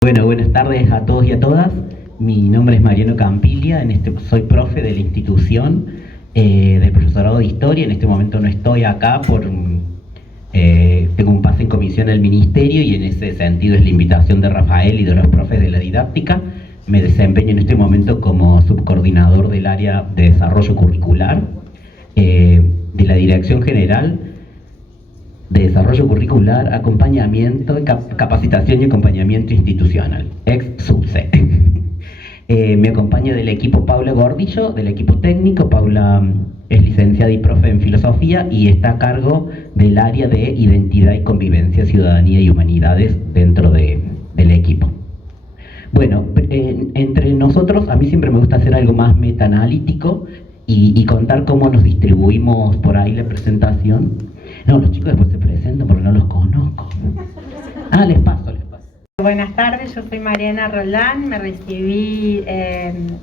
Bueno, buenas tardes a todos y a todas. Mi nombre es Mariano Campilia, soy profe de la institución del profesorado de Historia. En este momento no estoy acá tengo un pase en comisión del Ministerio y en ese sentido es la invitación de Rafael y de los profes de la didáctica. Me desempeño en este momento como subcoordinador del área de desarrollo curricular de la Dirección General de Desarrollo Curricular, Acompañamiento, Capacitación y Acompañamiento Institucional, ex-SUBSE. Me acompaña del equipo Paula Gordillo, del equipo técnico. Paula es licenciada y profe en Filosofía y está a cargo del área de Identidad y Convivencia, Ciudadanía y Humanidades dentro del equipo. Bueno, entre nosotros, a mí siempre me gusta hacer algo más metaanalítico y contar cómo nos distribuimos por ahí la presentación. No, los chicos después se presentan porque no los conozco. Les paso. Buenas tardes, yo soy Mariana Roldán, me recibí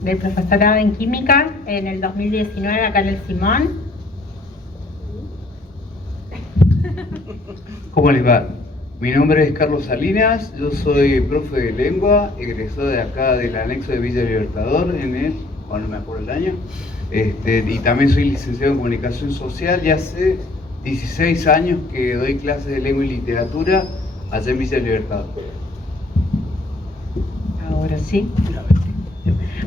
del profesorado en Química en el 2019 acá en el Simón. ¿Cómo les va? Mi nombre es Carlos Salinas, yo soy profe de lengua, egresado de acá del anexo de Villa Libertador no me acuerdo el año, y también soy licenciado en Comunicación Social y hace 16 años que doy clases de lengua y literatura allá en Villa Libertador. Ahora sí.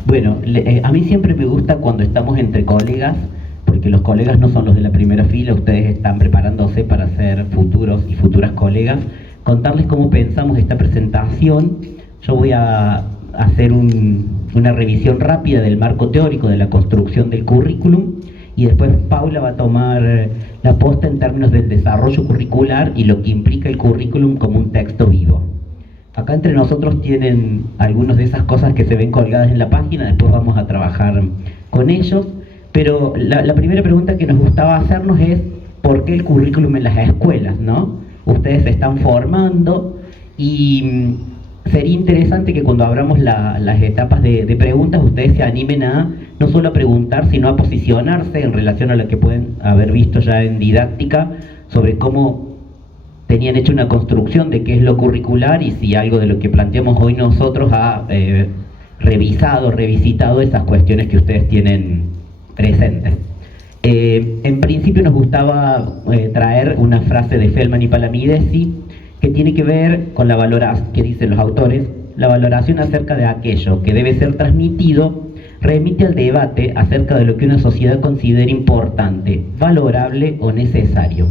Bueno, a mí siempre me gusta cuando estamos entre colegas, porque los colegas no son los de la primera fila, ustedes están preparándose para ser futuros y futuras colegas, contarles cómo pensamos esta presentación. Yo voy a hacer una revisión rápida del marco teórico de la construcción del currículum y después Paula va a tomar la posta en términos del desarrollo curricular y lo que implica el currículum como un texto vivo. Acá entre nosotros tienen algunas de esas cosas que se ven colgadas en la página, después vamos a trabajar con ellos, pero la primera pregunta que nos gustaba hacernos es ¿por qué el currículum en las escuelas, no? Ustedes se están formando y sería interesante que cuando abramos las etapas de preguntas ustedes se animen a no solo a preguntar, sino a posicionarse en relación a lo que pueden haber visto ya en didáctica sobre cómo tenían hecho una construcción de qué es lo curricular y si algo de lo que planteamos hoy nosotros ha revisitado esas cuestiones que ustedes tienen presentes. En principio nos gustaba traer una frase de Feldman y Palamidesi que tiene que ver con la valoración, que dicen los autores, la valoración acerca de aquello que debe ser transmitido remite al debate acerca de lo que una sociedad considera importante, valorable o necesario.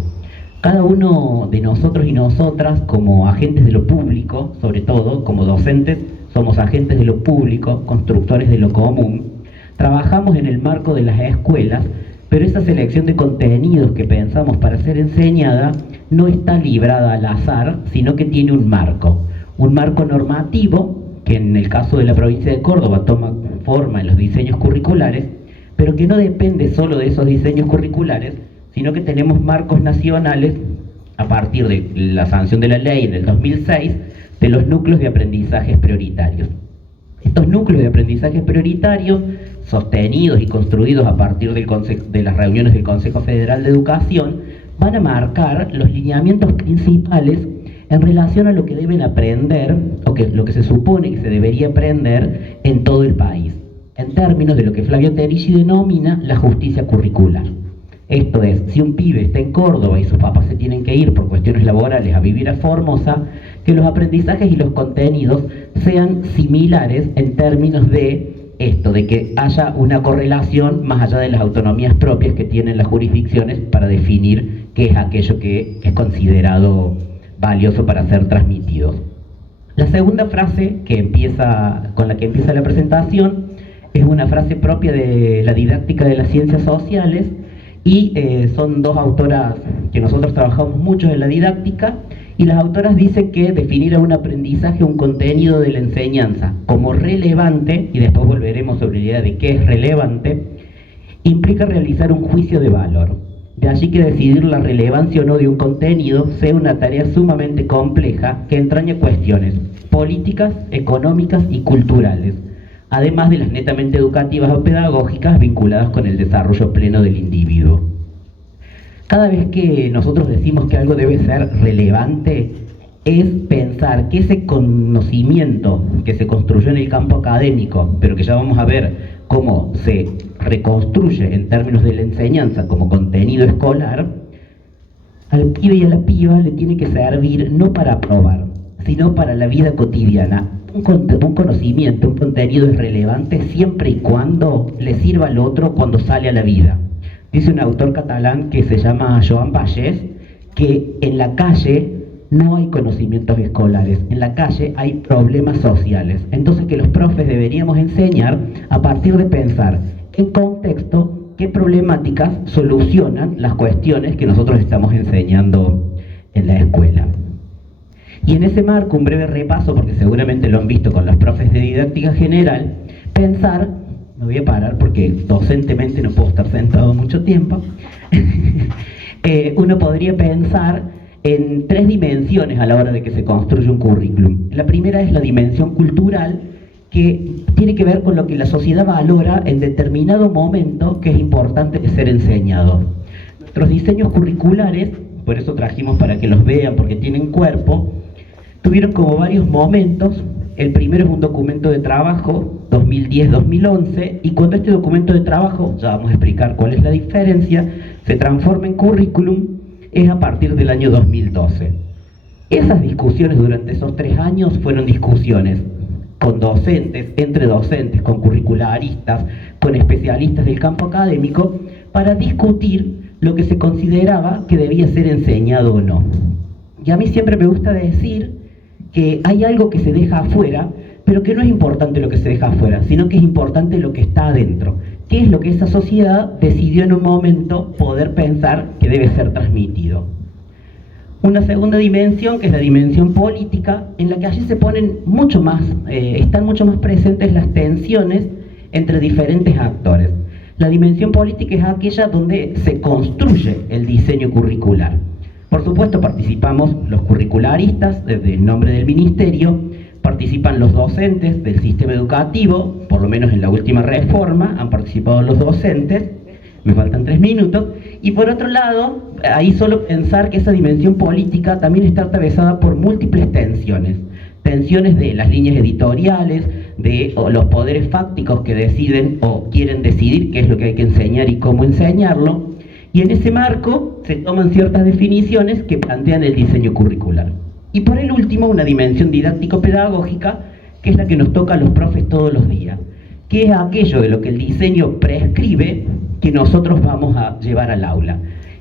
Cada uno de nosotros y nosotras, como agentes de lo público, sobre todo como docentes, somos agentes de lo público, constructores de lo común, trabajamos en el marco de las escuelas, pero esa selección de contenidos que pensamos para ser enseñada no está librada al azar, sino que tiene un marco normativo, que en el caso de la provincia de Córdoba toma forma en los diseños curriculares, pero que no depende solo de esos diseños curriculares, sino que tenemos marcos nacionales a partir de la sanción de la ley del 2006 de los núcleos de aprendizajes prioritarios. Estos núcleos de aprendizajes prioritarios, sostenidos y construidos a partir de las reuniones del Consejo Federal de Educación, van a marcar los lineamientos principales en relación a lo que deben aprender, o lo que se supone que se debería aprender en todo el país, en términos de lo que Flavio Terici denomina la justicia curricular. Esto es, si un pibe está en Córdoba y sus papás se tienen que ir por cuestiones laborales a vivir a Formosa, que los aprendizajes y los contenidos sean similares en términos de esto, de que haya una correlación más allá de las autonomías propias que tienen las jurisdicciones para definir qué es aquello que es considerado valioso para ser transmitido. La segunda frase con la que empieza la presentación es una frase propia de la didáctica de las ciencias sociales y son dos autoras que nosotros trabajamos mucho en la didáctica Y las autoras dicen que definir a un aprendizaje, un contenido de la enseñanza como relevante, y después volveremos sobre la idea de qué es relevante, implica realizar un juicio de valor. De allí que decidir la relevancia o no de un contenido sea una tarea sumamente compleja que entraña cuestiones políticas, económicas y culturales, además de las netamente educativas o pedagógicas vinculadas con el desarrollo pleno del individuo. Cada vez que nosotros decimos que algo debe ser relevante, es pensar que ese conocimiento que se construyó en el campo académico, pero que ya vamos a ver cómo se reconstruye en términos de la enseñanza como contenido escolar, al pibe y a la piba le tiene que servir no para aprobar, sino para la vida cotidiana. Un conocimiento, un contenido es relevante siempre y cuando le sirva al otro cuando sale a la vida. Dice un autor catalán que se llama Joan Pagès que en la calle no hay conocimientos escolares, en la calle hay problemas sociales. Entonces que los profes deberíamos enseñar a partir de pensar en contexto qué problemáticas solucionan las cuestiones que nosotros estamos enseñando en la escuela. Y en ese marco, un breve repaso, porque seguramente lo han visto con los profes de didáctica general, pensar, me voy a parar porque docentemente no puedo estar sentado mucho tiempo, uno podría pensar en tres dimensiones a la hora de que se construye un currículum. La primera es la dimensión cultural, que tiene que ver con lo que la sociedad valora en determinado momento que es importante ser enseñado. Nuestros diseños curriculares, por eso trajimos para que los vean, porque tienen cuerpo, tuvieron como varios momentos. El primero es un documento de trabajo, 2010-2011, y cuando este documento de trabajo, ya vamos a explicar cuál es la diferencia, se transforma en currículum, es a partir del año 2012. Esas discusiones durante esos 3 años fueron discusiones con docentes, entre docentes, con curricularistas, con especialistas del campo académico, para discutir lo que se consideraba que debía ser enseñado o no. Y a mí siempre me gusta decir que hay algo que se deja afuera, pero que no es importante lo que se deja afuera, sino que es importante lo que está adentro. ¿Qué es lo que esa sociedad decidió en un momento poder pensar que debe ser transmitido? Una segunda dimensión, que es la dimensión política, en la que allí se ponen mucho más, están mucho más presentes las tensiones entre diferentes actores. La dimensión política es aquella donde se construye el diseño curricular. Por supuesto participamos los curricularistas desde el nombre del ministerio, participan los docentes del sistema educativo, por lo menos en la última reforma han participado los docentes, me faltan 3 minutos, y por otro lado, ahí solo pensar que esa dimensión política también está atravesada por múltiples tensiones. Tensiones de las líneas editoriales, de los poderes fácticos que deciden o quieren decidir qué es lo que hay que enseñar y cómo enseñarlo, y en ese marco se toman ciertas definiciones que plantean el diseño curricular. Y por el último, una dimensión didáctico-pedagógica, que es la que nos toca a los profes todos los días, que es aquello de lo que el diseño prescribe que nosotros vamos a llevar al aula.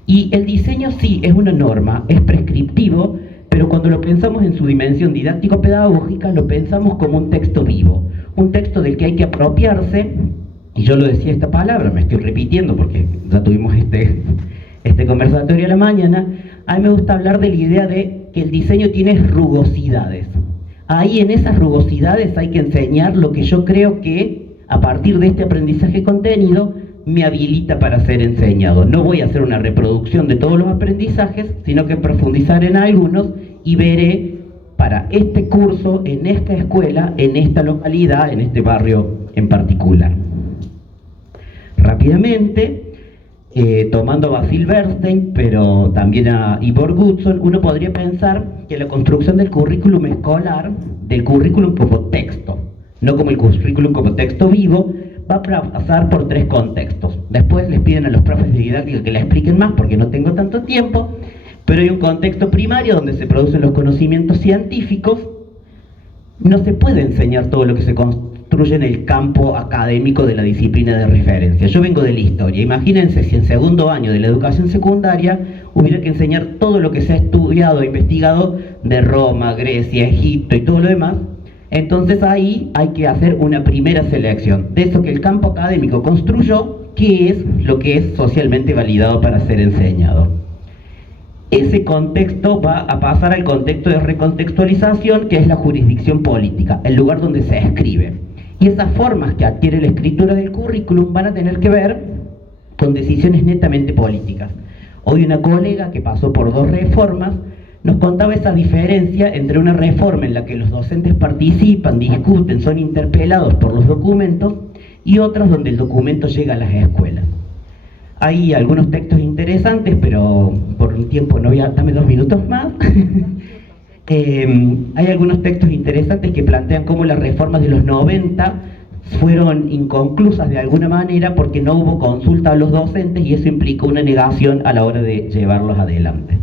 Y el diseño sí es una norma, es prescriptivo, pero cuando lo pensamos en su dimensión didáctico-pedagógica, lo pensamos como un texto vivo, un texto del que hay que apropiarse, y yo lo decía esta palabra, me estoy repitiendo porque ya tuvimos este conversatorio a la mañana. A mí me gusta hablar de la idea de que el diseño tiene rugosidades. Ahí en esas rugosidades hay que enseñar lo que yo creo que a partir de este aprendizaje contenido me habilita para ser enseñado. No voy a hacer una reproducción de todos los aprendizajes, sino que profundizar en algunos y veré para este curso, en esta escuela, en esta localidad, en este barrio en particular. Rápidamente, tomando a Basil Bernstein, pero también a Ivor Goodson, uno podría pensar que la construcción del currículum escolar, del currículum como texto, no como el currículum como texto vivo, va a pasar por 3 contextos. Después les piden a los profes de didáctica que la expliquen más porque no tengo tanto tiempo, pero hay un contexto primario donde se producen los conocimientos científicos. No se puede enseñar todo lo que se construye en el campo académico de la disciplina de referencia. Yo vengo de la historia. Imagínense si en segundo año de la educación secundaria hubiera que enseñar todo lo que se ha estudiado e investigado de Roma, Grecia, Egipto y todo lo demás. Entonces ahí hay que hacer una primera selección de eso que el campo académico construyó, qué es lo que es socialmente validado para ser enseñado. ese contexto va a pasar al contexto de recontextualización, que es la jurisdicción política, el lugar donde se escribe. Y esas formas que adquiere la escritura del currículum van a tener que ver con decisiones netamente políticas. Hoy una colega que pasó por 2 reformas nos contaba esa diferencia entre una reforma en la que los docentes participan, discuten, son interpelados por los documentos, y otras donde el documento llega a las escuelas. Hay algunos textos interesantes, pero por un tiempo no voy a... Dame 2 minutos más. Hay algunos textos interesantes que plantean cómo las reformas de los 90 fueron inconclusas de alguna manera porque no hubo consulta a los docentes, y eso implicó una negación a la hora de llevarlos adelante.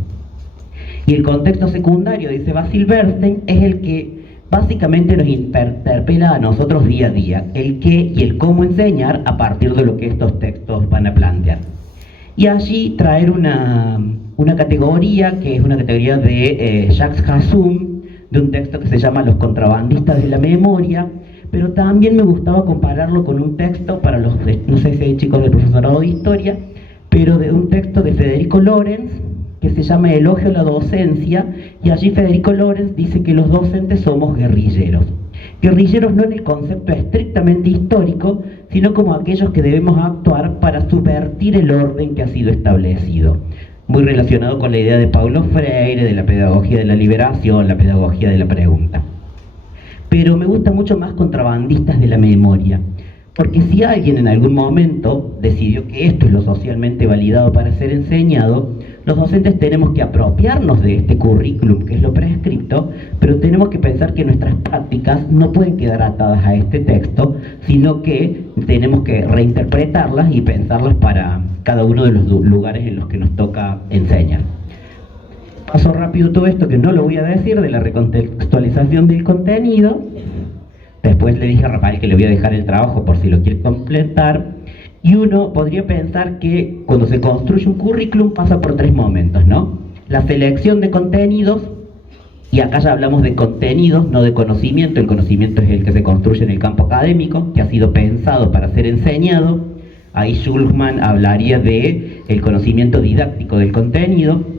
Y el contexto secundario, dice Basil Bernstein, es el que básicamente nos interpela a nosotros día a día, el qué y el cómo enseñar a partir de lo que estos textos van a plantear. Y allí traer una categoría que es una categoría de Jacques Hassoum, de un texto que se llama Los contrabandistas de la memoria, pero también me gustaba compararlo con un texto para los, no sé si hay chicos del profesorado de historia, pero de un texto de Federico Lorenz, que se llama Elogio a la docencia, y allí Federico Lorenz dice que los docentes somos guerrilleros. Guerrilleros no en el concepto estrictamente histórico, sino como aquellos que debemos actuar para subvertir el orden que ha sido establecido. Muy relacionado con la idea de Paulo Freire, de la pedagogía de la liberación, la pedagogía de la pregunta. Pero me gusta mucho más contrabandistas de la memoria, porque si alguien en algún momento decidió que esto es lo socialmente validado para ser enseñado, los docentes tenemos que apropiarnos de este currículum, que es lo prescripto, pero tenemos que pensar que nuestras prácticas no pueden quedar atadas a este texto, sino que tenemos que reinterpretarlas y pensarlas para cada uno de los lugares en los que nos toca enseñar. Paso rápido todo esto, que no lo voy a decir, de la recontextualización del contenido. Después le dije a Rafael que le voy a dejar el trabajo por si lo quiere completar. Y uno podría pensar que cuando se construye un currículum pasa por 3 momentos, ¿no? La selección de contenidos, y acá ya hablamos de contenidos, no de conocimiento. El conocimiento es el que se construye en el campo académico, que ha sido pensado para ser enseñado. Ahí Schulman hablaría de el conocimiento didáctico del contenido.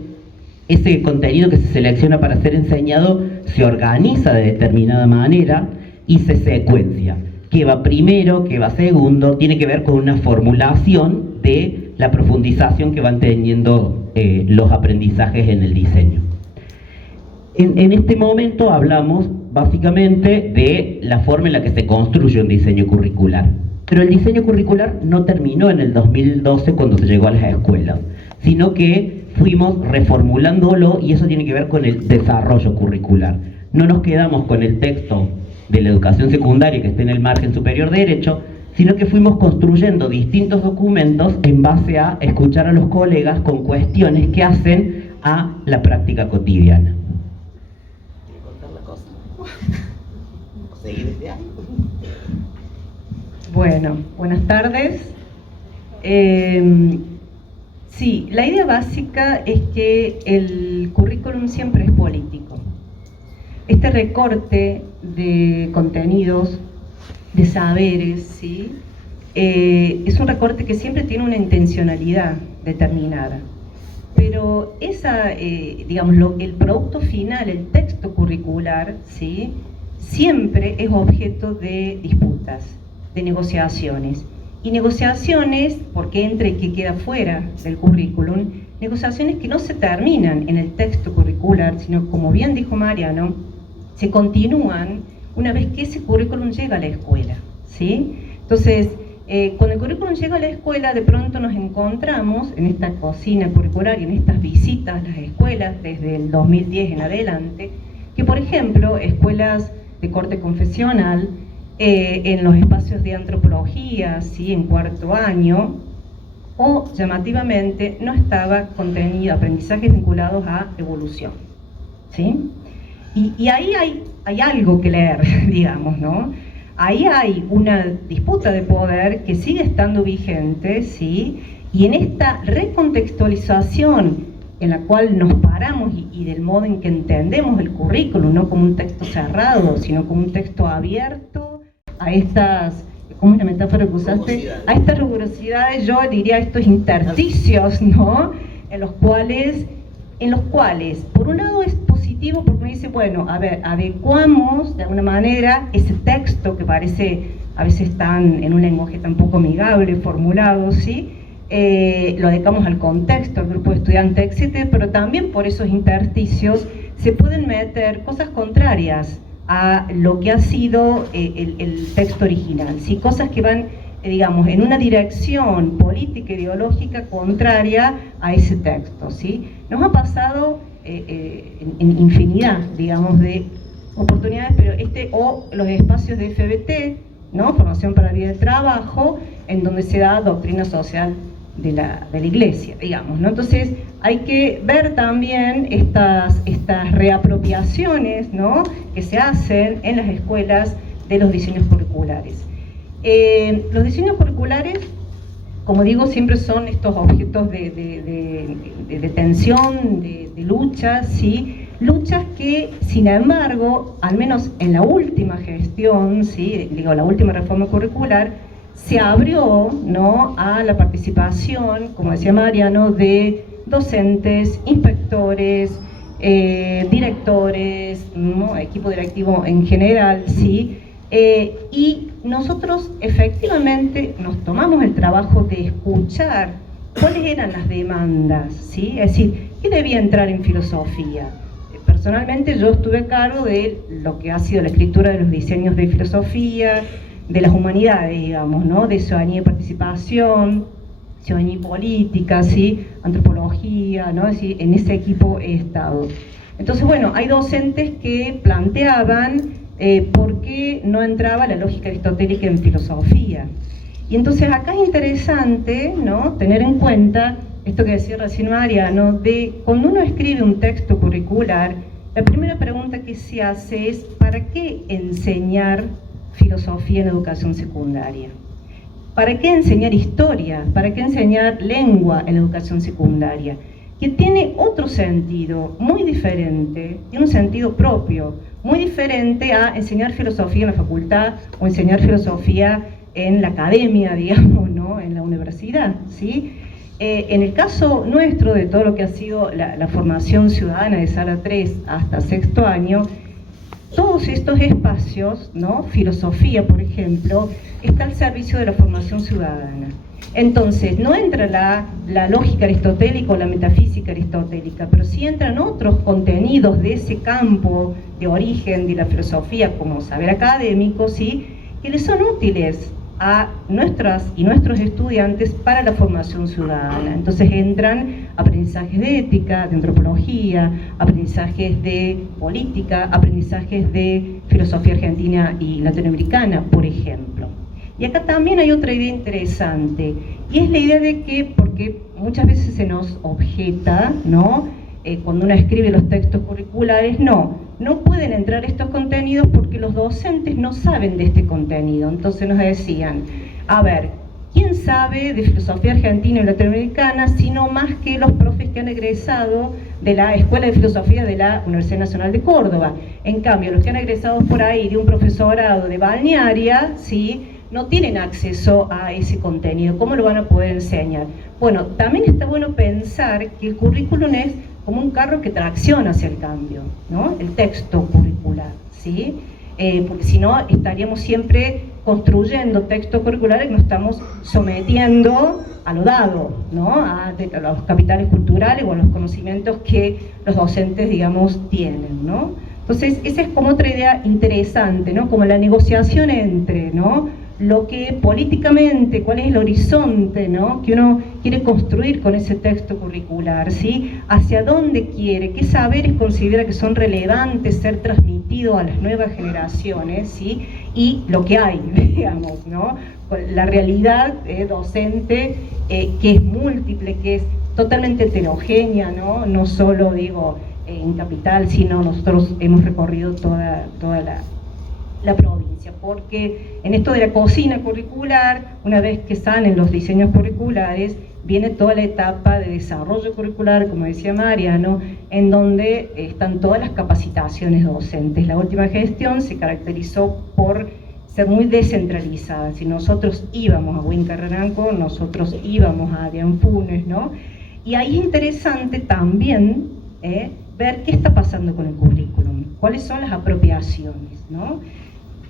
Ese contenido que se selecciona para ser enseñado se organiza de determinada manera y se secuencia. ¿Qué va primero? ¿Qué va segundo? Tiene que ver con una formulación de la profundización que van teniendo los aprendizajes en el diseño. En este momento hablamos básicamente de la forma en la que se construye un diseño curricular. Pero el diseño curricular no terminó en el 2012 cuando se llegó a las escuelas, sino que fuimos reformulándolo, y eso tiene que ver con el desarrollo curricular. No nos quedamos con el texto de la educación secundaria que está en el margen superior derecho, sino que fuimos construyendo distintos documentos en base a escuchar a los colegas con cuestiones que hacen a la práctica cotidiana. ¿Quiere contar la cosa? ¿Seguir desde ahí? Bueno, buenas tardes. Sí, la idea básica es que el currículum siempre es político. Este recorte de contenidos, de saberes, ¿sí? Es un recorte que siempre tiene una intencionalidad determinada. Pero el producto final, el texto curricular, ¿sí? Siempre es objeto de disputas, de negociaciones. Y negociaciones, porque entra y que queda fuera del currículum, negociaciones que no se terminan en el texto curricular, sino, como bien dijo Mariano, se continúan una vez que ese currículum llega a la escuela, ¿sí? Entonces, cuando el currículum llega a la escuela, de pronto nos encontramos en esta cocina curricular y en estas visitas a las escuelas desde el 2010 en adelante, que por ejemplo, escuelas de corte confesional, en los espacios de antropología, ¿sí? En 4º año, o llamativamente no estaba contenido aprendizajes vinculados a evolución, ¿sí? Y ahí hay algo que leer, digamos, ¿no? Ahí hay una disputa de poder que sigue estando vigente, ¿sí? Y en esta recontextualización en la cual nos paramos y del modo en que entendemos el currículum, no como un texto cerrado, sino como un texto abierto a estas, ¿cómo es la metáfora que usaste? A estas rigurosidades, yo diría estos intersticios, ¿no? En los cuales en los cuales, por un lado, es positivo porque uno dice, bueno, a ver, adecuamos de alguna manera ese texto que parece a veces tan en un lenguaje tan poco amigable formulado, ¿sí? Lo adecuamos al contexto, al grupo de estudiantes, etcétera, pero también por esos intersticios se pueden meter cosas contrarias a lo que ha sido el texto original, ¿sí? Cosas que van, digamos, en una dirección política ideológica contraria a ese texto, ¿sí? Nos ha pasado en infinidad, digamos, de oportunidades, pero o los espacios de FBT, ¿no? Formación para la vida del trabajo, en donde se da doctrina social de la Iglesia, digamos, ¿no? Entonces hay que ver también estas reapropiaciones, ¿no?, que se hacen en las escuelas de los diseños curriculares. Los diseños curriculares, como digo, siempre son estos objetos de tensión, de lucha, ¿sí? Luchas que, sin embargo, al menos en la última gestión, ¿sí?, digo, la última reforma curricular, se abrió, ¿no?, a la participación, como decía Mariano, de docentes, inspectores, directores, ¿no?, equipo directivo en general, ¿sí? Y nosotros efectivamente nos tomamos el trabajo de escuchar cuáles eran las demandas, ¿sí? Es decir, ¿qué debía entrar en filosofía? Personalmente yo estuve a cargo de lo que ha sido la escritura de los diseños de filosofía, de las humanidades, digamos, ¿no?, de ciudadanía y participación, ciudadanía y política, ¿sí?, antropología, ¿no?, es decir, en ese equipo he estado. Entonces, bueno, hay docentes que planteaban por qué no entraba la lógica aristotélica en filosofía. Y entonces acá es interesante, ¿no?, tener en cuenta esto que decía recién Mariano, de cuando uno escribe un texto curricular, la primera pregunta que se hace es ¿para qué enseñar filosofía en educación secundaria? ¿Para qué enseñar historia? ¿Para qué enseñar lengua en educación secundaria? Que tiene otro sentido muy diferente, tiene un sentido propio, muy diferente a enseñar filosofía en la facultad o enseñar filosofía en la academia, digamos, ¿no?, en la universidad, ¿sí? En el caso nuestro, de todo lo que ha sido la formación ciudadana de Sala 3 hasta sexto año, todos estos espacios, ¿no?, filosofía, por ejemplo, está al servicio de la formación ciudadana. Entonces, no entra la lógica aristotélica o la metafísica aristotélica, pero sí entran otros contenidos de ese campo de origen de la filosofía como saber académico, ¿sí?, que les son útiles a nuestras y nuestros estudiantes para la formación ciudadana. Entonces entran aprendizajes de ética, de antropología, aprendizajes de política, aprendizajes de filosofía argentina y latinoamericana, por ejemplo. Y acá también hay otra idea interesante, y es la idea de que, porque muchas veces se nos objeta, ¿no?, cuando uno escribe los textos curriculares, no pueden entrar estos contenidos porque los docentes no saben de este contenido. Entonces nos decían, a ver, ¿quién sabe de filosofía argentina y latinoamericana sino más que los profes que han egresado de la Escuela de Filosofía de la Universidad Nacional de Córdoba? En cambio, los que han egresado por ahí de un profesorado de Balnearia, ¿sí?, no tienen acceso a ese contenido. ¿Cómo lo van a poder enseñar? Bueno, también está bueno pensar que el currículum es como un carro que tracciona hacia el cambio, ¿no?, el texto curricular, ¿sí? Porque si no estaríamos siempre construyendo textos curriculares que nos estamos sometiendo a lo dado, ¿no?, a los capitales culturales o a los conocimientos que los docentes, digamos, tienen, ¿no? Entonces, esa es como otra idea interesante, ¿no?, como la negociación entre, ¿no?, lo que políticamente, cuál es el horizonte, ¿no?, que uno quiere construir con ese texto curricular, ¿sí?, hacia dónde quiere, qué saberes considera que son relevantes ser transmitidos a las nuevas generaciones, ¿sí?, y lo que hay, digamos, ¿no?, la realidad docente que es múltiple, que es totalmente heterogénea, ¿no?, no solo, digo, en Capital, sino nosotros hemos recorrido toda la provincia, porque en esto de la cocina curricular, una vez que salen los diseños curriculares, viene toda la etapa de desarrollo curricular, como decía Mariano, en donde están todas las capacitaciones docentes. La última gestión se caracterizó por ser muy descentralizada. Si nosotros íbamos a Huíncar Raranco, nosotros íbamos a Adrián Funes, ¿no? Y ahí es interesante también ver qué está pasando con el currículum, cuáles son las apropiaciones, ¿no?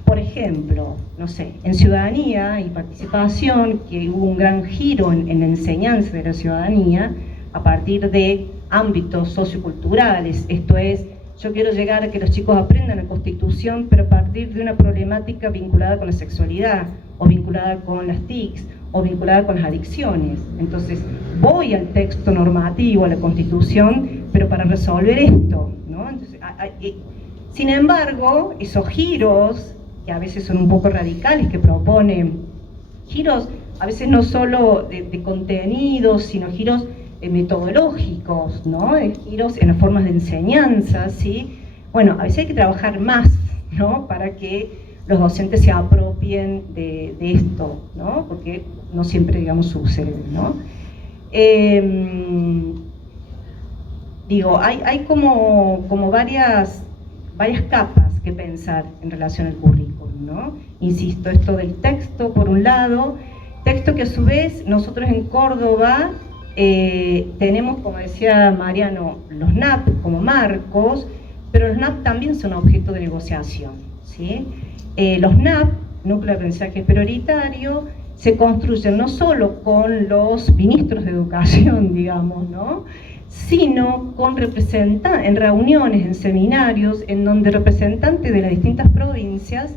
Por ejemplo, no sé, en ciudadanía y participación, que hubo un gran giro en la enseñanza de la ciudadanía a partir de ámbitos socioculturales, esto es, yo quiero llegar a que los chicos aprendan la Constitución, pero a partir de una problemática vinculada con la sexualidad, o vinculada con las TICs, o vinculada con las adicciones. Entonces, voy al texto normativo, a la Constitución, pero para resolver esto, ¿no? Entonces, sin embargo, esos giros, que a veces son un poco radicales, que proponen giros, a veces no solo de contenidos, sino giros metodológicos, ¿no? Giros en las formas de enseñanza, ¿sí? Bueno, a veces hay que trabajar más, ¿no? Para que los docentes se apropien de esto, ¿no? Porque no siempre, digamos, sucede, ¿no? Digo, hay como varias capas que pensar en relación al currículum, ¿no? Insisto, esto del texto, por un lado, texto que a su vez nosotros en Córdoba tenemos, como decía Mariano, los NAP como marcos, pero los NAP también son objeto de negociación, ¿sí? Los NAP, Núcleo de Aprendizaje Prioritario, se construyen no solo con los ministros de educación, digamos, ¿no? Sino con en reuniones, en seminarios, en donde representantes de las distintas provincias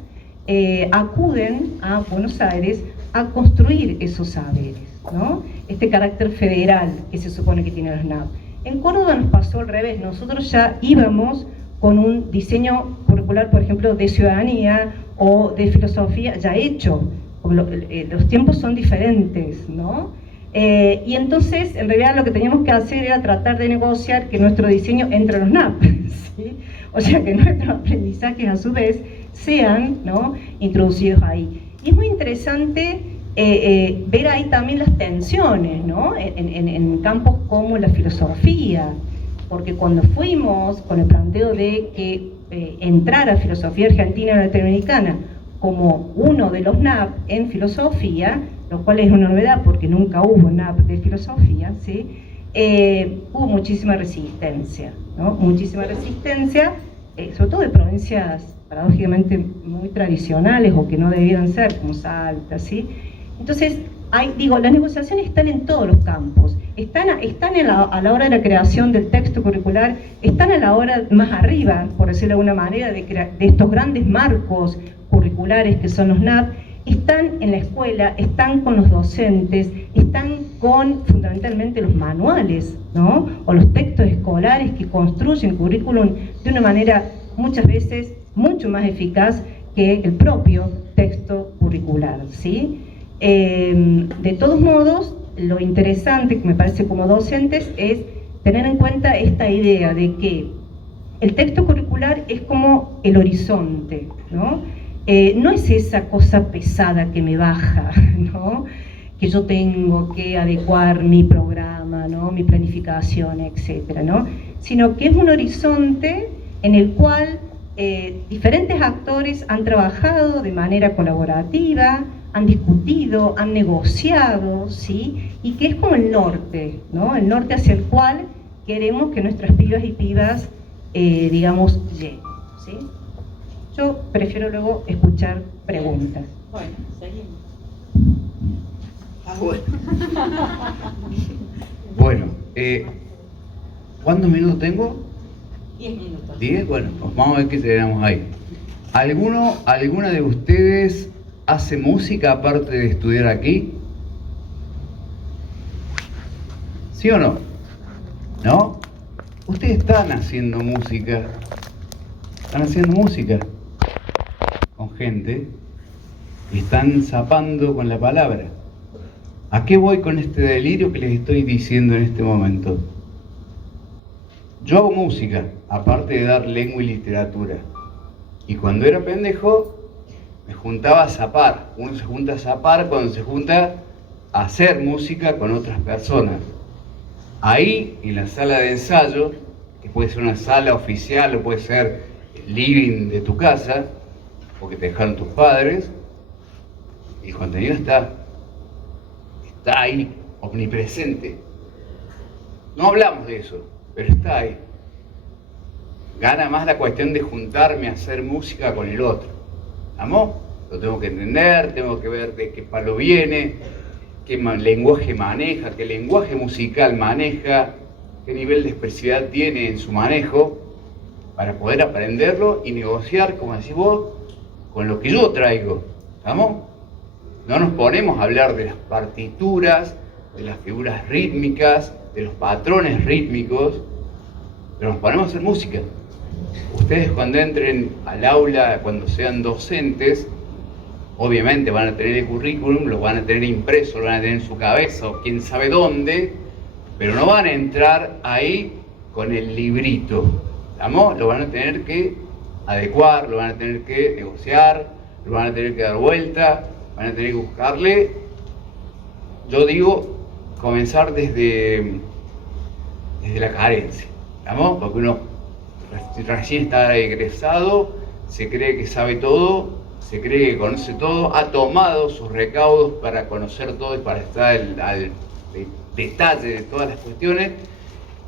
acuden a Buenos Aires a construir esos saberes, ¿no? Este carácter federal que se supone que tiene los NAP. En Córdoba nos pasó al revés, nosotros ya íbamos con un diseño curricular, por ejemplo, de ciudadanía o de filosofía ya hecho. Los tiempos son diferentes, ¿no? Y entonces, en realidad, lo que teníamos que hacer era tratar de negociar que nuestro diseño entre los NAP, ¿sí? O sea, que nuestros aprendizajes, a su vez, sean, ¿no?, introducidos ahí. Y es muy interesante ver ahí también las tensiones, ¿no?, en campos como la filosofía, porque cuando fuimos con el planteo de que entrar a filosofía argentina y latinoamericana como uno de los NAP en filosofía, lo cual es una novedad porque nunca hubo NAP de filosofía, ¿sí? Hubo muchísima resistencia, ¿no? Muchísima resistencia, sobre todo de provincias paradójicamente muy tradicionales o que no debieran ser, como Salta, ¿sí? Entonces, las negociaciones están en todos los campos, están a la hora de la creación del texto curricular, están a la hora más arriba, por decirlo de alguna manera, de estos grandes marcos curriculares que son los NAP, están en la escuela, están con los docentes, están con fundamentalmente los manuales, ¿no?, o los textos escolares que construyen currículum de una manera muchas veces mucho más eficaz que el propio texto curricular, ¿sí? De todos modos, lo interesante que me parece como docentes es tener en cuenta esta idea de que el texto curricular es como el horizonte, ¿no? No es esa cosa pesada que me baja, ¿no?, que yo tengo que adecuar mi programa, ¿no?, mi planificación, etcétera, ¿no?, sino que es un horizonte en el cual diferentes actores han trabajado de manera colaborativa, han discutido, han negociado, ¿sí?, y que es como el norte, ¿no?, el norte hacia el cual queremos que nuestras pibas y pibas, digamos, lleguen, ¿sí? Yo prefiero luego escuchar preguntas. Bueno, seguimos. Bueno. Bueno, ¿cuántos minutos tengo? 10 minutos. 10, bueno, pues vamos a ver qué tenemos ahí. ¿Alguna de ustedes hace música aparte de estudiar aquí? ¿Sí o no? ¿No? Ustedes están haciendo música. Están haciendo música con gente y están zapando con la palabra. ¿A qué voy con este delirio que les estoy diciendo en este momento? Yo hago música, aparte de dar lengua y literatura. Y cuando era pendejo, me juntaba a zapar. Uno se junta a zapar cuando se junta a hacer música con otras personas. Ahí, en la sala de ensayo, que puede ser una sala oficial o puede ser el living de tu casa, o que te dejaron tus padres, el contenido está ahí, omnipresente. No hablamos de eso, pero está ahí. Gana más la cuestión de juntarme a hacer música con el otro. ¿Estamos? Lo tengo que entender, tengo que ver de qué palo viene, qué lenguaje maneja, qué lenguaje musical maneja, qué nivel de expresividad tiene en su manejo, para poder aprenderlo y negociar, como decís vos, con lo que yo traigo. ¿Estamos? No nos ponemos a hablar de las partituras, de las figuras rítmicas, de los patrones rítmicos, pero nos ponemos a hacer música. Ustedes cuando entren al aula, cuando sean docentes, obviamente van a tener el currículum, lo van a tener impreso, lo van a tener en su cabeza o quién sabe dónde, pero no van a entrar ahí con el librito, ¿estamos? Lo van a tener que adecuar, lo van a tener que negociar, lo van a tener que dar vuelta, van a tener que buscarle, yo digo, comenzar desde la carencia, ¿estamos? Porque uno recién está egresado, se cree que sabe todo, se cree que conoce todo, ha tomado sus recaudos para conocer todo y para estar al detalle de todas las cuestiones,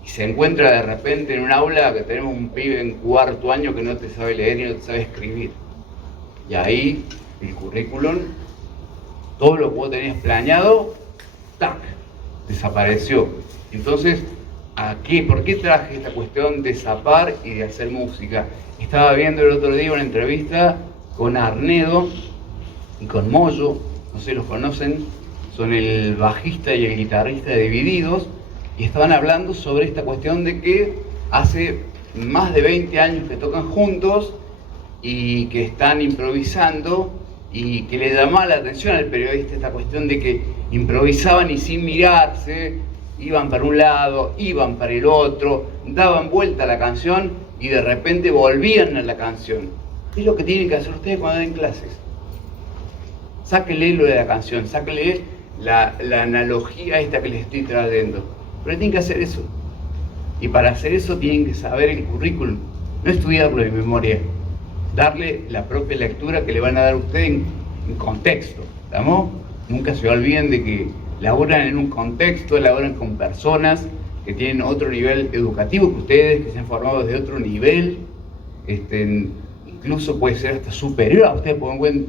y se encuentra de repente en un aula que tenemos un pibe en cuarto año que no te sabe leer y no te sabe escribir. Y ahí el currículum, todo lo que vos tenías planeado, ¡tac!, desapareció. Entonces, ¿por qué traje esta cuestión de zapar y de hacer música? Estaba viendo el otro día una entrevista con Arnedo y con Moyo, no sé si los conocen, son el bajista y el guitarrista de Divididos, y estaban hablando sobre esta cuestión de que hace más de 20 años que tocan juntos y que están improvisando, y que le llamaba la atención al periodista esta cuestión de que improvisaban y sin mirarse, iban para un lado, iban para el otro, daban vuelta a la canción y de repente volvían a la canción. Es lo que tienen que hacer ustedes cuando den clases. Sáquenle lo de la canción, sáquenle la analogía esta que les estoy trayendo. Pero tienen que hacer eso. Y para hacer eso tienen que saber el currículum, no estudiarlo de memoria, darle la propia lectura que le van a dar a ustedes en contexto. ¿Estamos? Nunca se olviden de que laboran en un contexto, laboran con personas que tienen otro nivel educativo que ustedes, que se han formado desde otro nivel, incluso puede ser hasta superior a ustedes,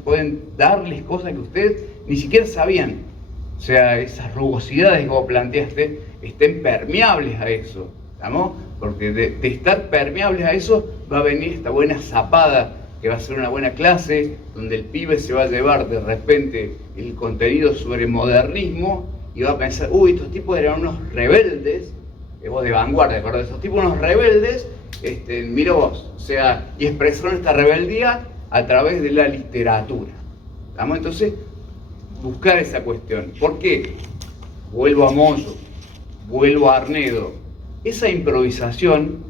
pueden darles cosas que ustedes ni siquiera sabían. O sea, esas rugosidades que vos planteaste, estén permeables a eso, ¿estamos? Porque de estar permeables a eso va a venir esta buena zapada, que va a ser una buena clase, donde el pibe se va a llevar de repente el contenido sobre modernismo y va a pensar, uy, estos tipos eran unos rebeldes, vos de vanguardia, ¿verdad? Estos tipos unos rebeldes, mira vos, o sea, y expresaron esta rebeldía a través de la literatura. ¿Estamos? Entonces, buscar esa cuestión. ¿Por qué? Vuelvo a Moyo, vuelvo a Arnedo. Esa improvisación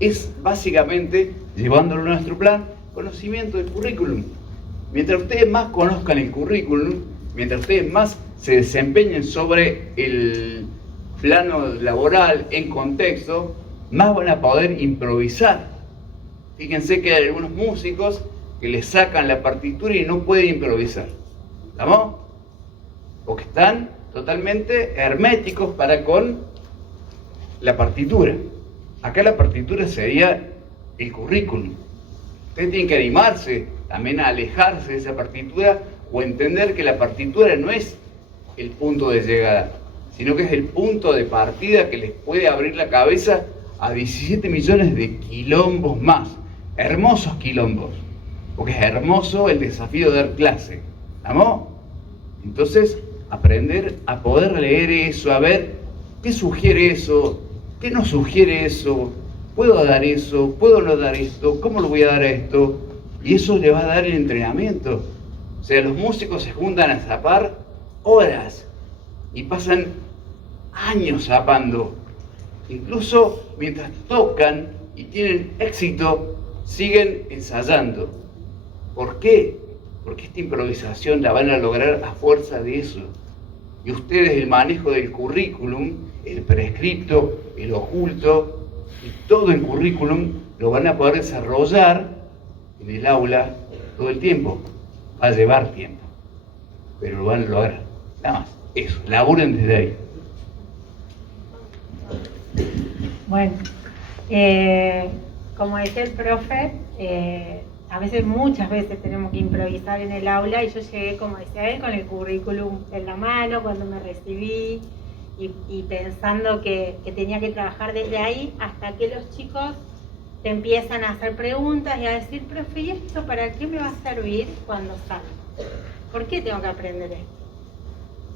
es básicamente, llevándolo a nuestro plan, conocimiento del currículum. Mientras ustedes más conozcan el currículum, mientras ustedes más se desempeñen sobre el plano laboral en contexto, más van a poder improvisar. Fíjense que hay algunos músicos que les sacan la partitura y no pueden improvisar. ¿Estamos? Porque están totalmente herméticos para con la partitura. Acá la partitura sería el currículum. Ustedes tienen que animarse también a alejarse de esa partitura o entender que la partitura no es el punto de llegada, sino que es el punto de partida que les puede abrir la cabeza a 17 millones de quilombos más. Hermosos quilombos, porque es hermoso el desafío de dar clase. ¿Estamos? Entonces, aprender a poder leer eso, a ver qué sugiere eso, qué no sugiere eso, puedo dar eso, puedo no dar esto, cómo lo voy a dar a esto, y eso le va a dar el entrenamiento. O sea, los músicos se juntan a zapar horas y pasan años zapando. Incluso mientras tocan y tienen éxito, siguen ensayando. ¿Por qué? Porque esta improvisación la van a lograr a fuerza de eso. Y ustedes el manejo del currículum, el prescripto, el oculto, y todo el currículum lo van a poder desarrollar en el aula todo el tiempo. Va a llevar tiempo, pero lo van a lograr. Nada más, eso, laburen desde ahí. Bueno, como decía el profe, a veces, muchas veces tenemos que improvisar en el aula y yo llegué, como decía él, con el currículum en la mano cuando me recibí y pensando que tenía que trabajar desde ahí hasta que los chicos te empiezan a hacer preguntas y a decir, profe, ¿y esto para qué me va a servir cuando salga? ¿Por qué tengo que aprender esto?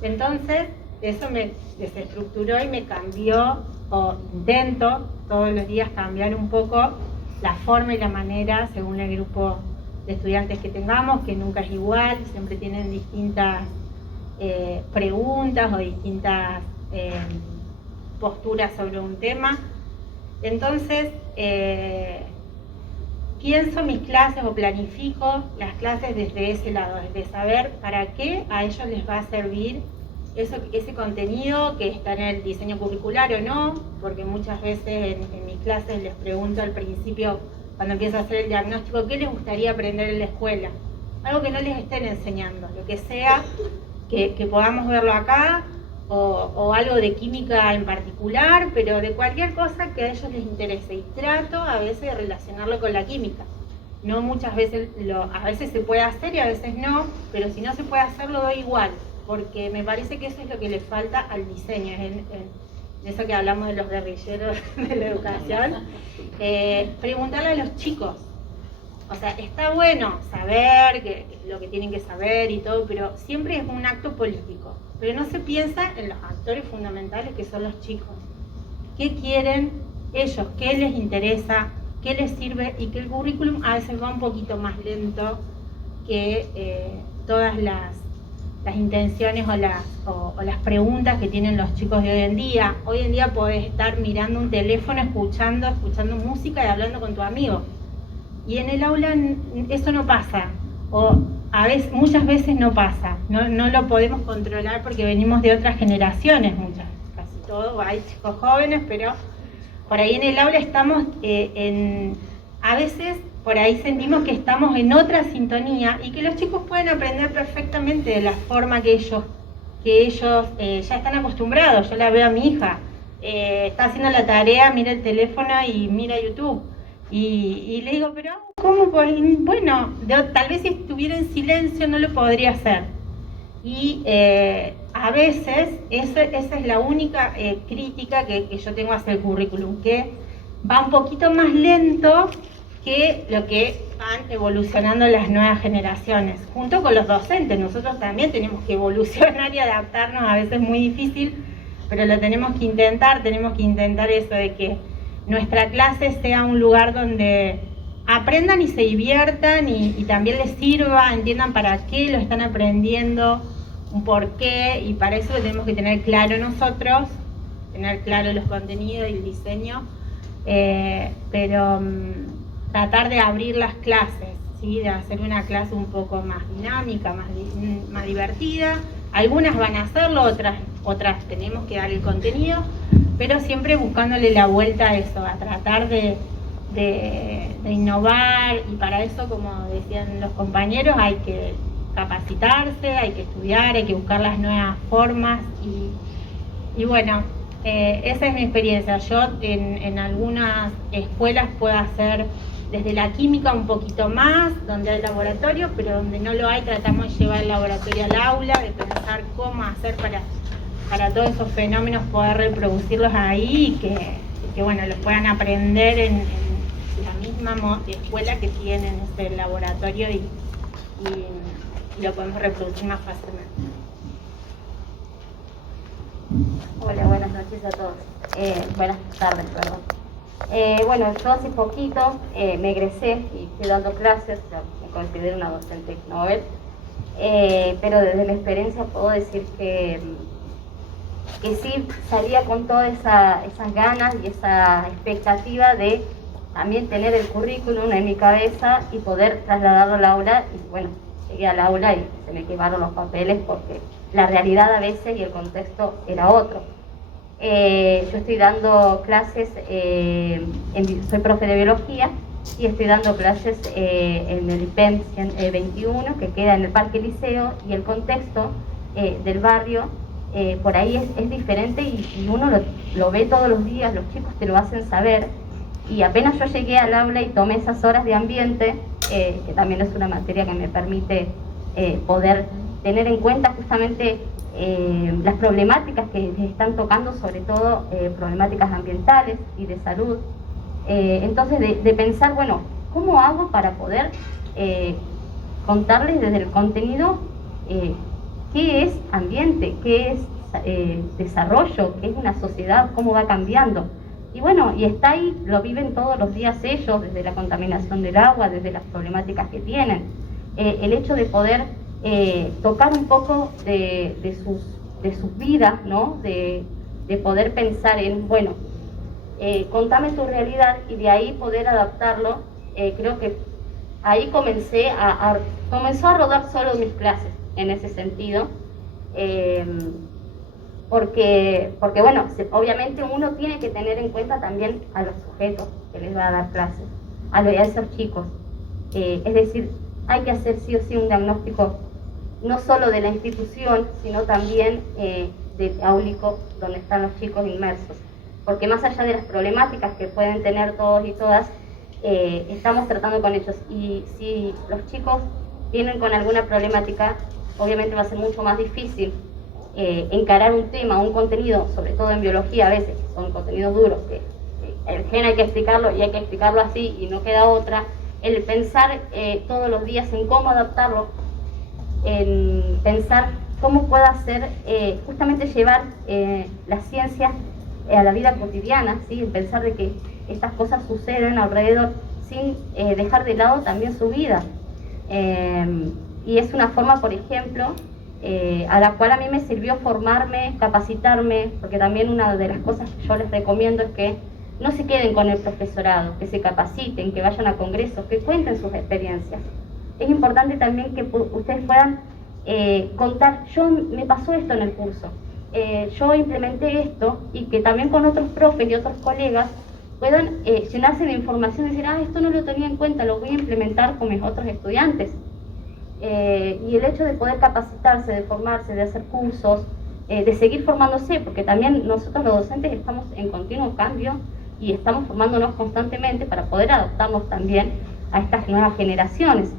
Entonces, eso me desestructuró y me cambió, o intento todos los días cambiar un poco la forma y la manera según el grupo de estudiantes que tengamos, que nunca es igual, siempre tienen distintas preguntas o distintas posturas sobre un tema. Entonces, pienso mis clases o planifico las clases desde ese lado, desde saber para qué a ellos les va a servir ese contenido que está en el diseño curricular o no, porque muchas veces en mis clases les pregunto al principio, cuando empiezo a hacer el diagnóstico, ¿qué les gustaría aprender en la escuela? Algo que no les estén enseñando, lo que sea, que podamos verlo acá, o algo de química en particular, pero de cualquier cosa que a ellos les interese. Y trato a veces de relacionarlo con la química. No muchas veces, a veces se puede hacer y a veces no, pero si no se puede hacer lo doy igual, porque me parece que eso es lo que le falta al diseño, en eso que hablamos de los guerrilleros de la educación, preguntarle a los chicos. O sea, está bueno saber lo que tienen que saber y todo, pero siempre es un acto político. Pero no se piensa en los actores fundamentales que son los chicos. ¿Qué quieren ellos? ¿Qué les interesa? ¿Qué les sirve? Y que el currículum a veces va un poquito más lento que todas las intenciones o las preguntas que tienen los chicos de hoy en día. Hoy en día podés estar mirando un teléfono, escuchando música y hablando con tu amigo. Y en el aula eso no pasa, o muchas veces no pasa, no lo podemos controlar porque venimos de otras generaciones, casi todos, hay chicos jóvenes, pero por ahí en el aula estamos a veces por ahí sentimos que estamos en otra sintonía y que los chicos pueden aprender perfectamente de la forma que ellos ya están acostumbrados. Yo la veo a mi hija, está haciendo la tarea, mira el teléfono y mira YouTube. Y le digo, pero ¿cómo? Bueno, tal vez si estuviera en silencio no lo podría hacer. Y a veces esa es la única crítica que yo tengo hacia el currículum, que va un poquito más lento que lo que van evolucionando las nuevas generaciones, junto con los docentes. Nosotros también tenemos que evolucionar y adaptarnos, a veces es muy difícil, pero lo tenemos que intentar eso de que nuestra clase sea un lugar donde aprendan y se diviertan y también les sirva, entiendan para qué lo están aprendiendo, un porqué, y para eso lo tenemos que tener claro nosotros, tener claro los contenidos y el diseño, pero tratar de abrir las clases, ¿sí? De hacer una clase un poco más dinámica, más divertida. Algunas van a hacerlo, otras tenemos que dar el contenido, pero siempre buscándole la vuelta a eso, a tratar de innovar, y para eso, como decían los compañeros, hay que capacitarse, hay que estudiar, hay que buscar las nuevas formas y bueno, esa es mi experiencia. Yo en algunas escuelas puedo hacer desde la química un poquito más, donde hay laboratorio, pero donde no lo hay tratamos de llevar el laboratorio al aula, de pensar cómo hacer para todos esos fenómenos, poder reproducirlos ahí y que bueno, los puedan aprender en la misma escuela que tienen este laboratorio y lo podemos reproducir más fácilmente. Hola, buenas noches a todos. Buenas tardes, perdón. Bueno, yo hace poquito me egresé y estoy dando clases, o sea, me considero una docente novel, pero desde la experiencia puedo decir que sí salía con todas esas ganas y esa expectativa de también tener el currículum en mi cabeza y poder trasladarlo al aula. Y bueno, llegué al aula y se me quemaron los papeles porque la realidad a veces y el contexto era otro. Yo estoy dando clases, soy profe de biología y estoy dando clases en el IPEM 21, que queda en el Parque Liceo, y el contexto del barrio por ahí es diferente y uno lo ve todos los días, los chicos te lo hacen saber, Y apenas yo llegué al aula y tomé esas horas de ambiente, que también es una materia que me permite poder tener en cuenta justamente las problemáticas que están tocando, sobre todo problemáticas ambientales y de salud. Entonces de pensar, bueno, ¿cómo hago para poder contarles desde el contenido qué es ambiente, qué es desarrollo, qué es una sociedad, cómo va cambiando? Y bueno, y está ahí, lo viven todos los días ellos, desde la contaminación del agua, desde las problemáticas que tienen. El hecho de poder tocar un poco de sus vidas, ¿no? De poder pensar en, bueno, contame tu realidad y de ahí poder adaptarlo. Creo que ahí comenzó a rodar solo mis clases en ese sentido. Porque bueno, obviamente uno tiene que tener en cuenta también a los sujetos que les va a dar clases, a esos chicos. Es decir, hay que hacer sí o sí un diagnóstico no solo de la institución, sino también del áulico donde están los chicos inmersos. Porque más allá de las problemáticas que pueden tener todos y todas, estamos tratando con ellos. Y si los chicos vienen con alguna problemática, obviamente va a ser mucho más difícil encarar un tema, un contenido, sobre todo en biología a veces, que son contenidos duros, que el gen hay que explicarlo y hay que explicarlo así y no queda otra. El pensar todos los días en cómo adaptarlo, en pensar cómo pueda hacer, justamente llevar las ciencias a la vida cotidiana, ¿sí? El pensar de que estas cosas suceden alrededor sin dejar de lado también su vida. Y es una forma, por ejemplo, a la cual a mí me sirvió formarme, capacitarme, porque también una de las cosas que yo les recomiendo es que no se queden con el profesorado, que se capaciten, que vayan a congresos, que cuenten sus experiencias. Es importante también que ustedes puedan contar, me pasó esto en el curso, yo implementé esto, y que también con otros profes y otros colegas puedan llenarse de información y decir, esto no lo tenía en cuenta, lo voy a implementar con mis otros estudiantes. Y el hecho de poder capacitarse, de formarse, de hacer cursos, de seguir formándose, porque también nosotros los docentes estamos en continuo cambio y estamos formándonos constantemente para poder adaptarnos también a estas nuevas generaciones.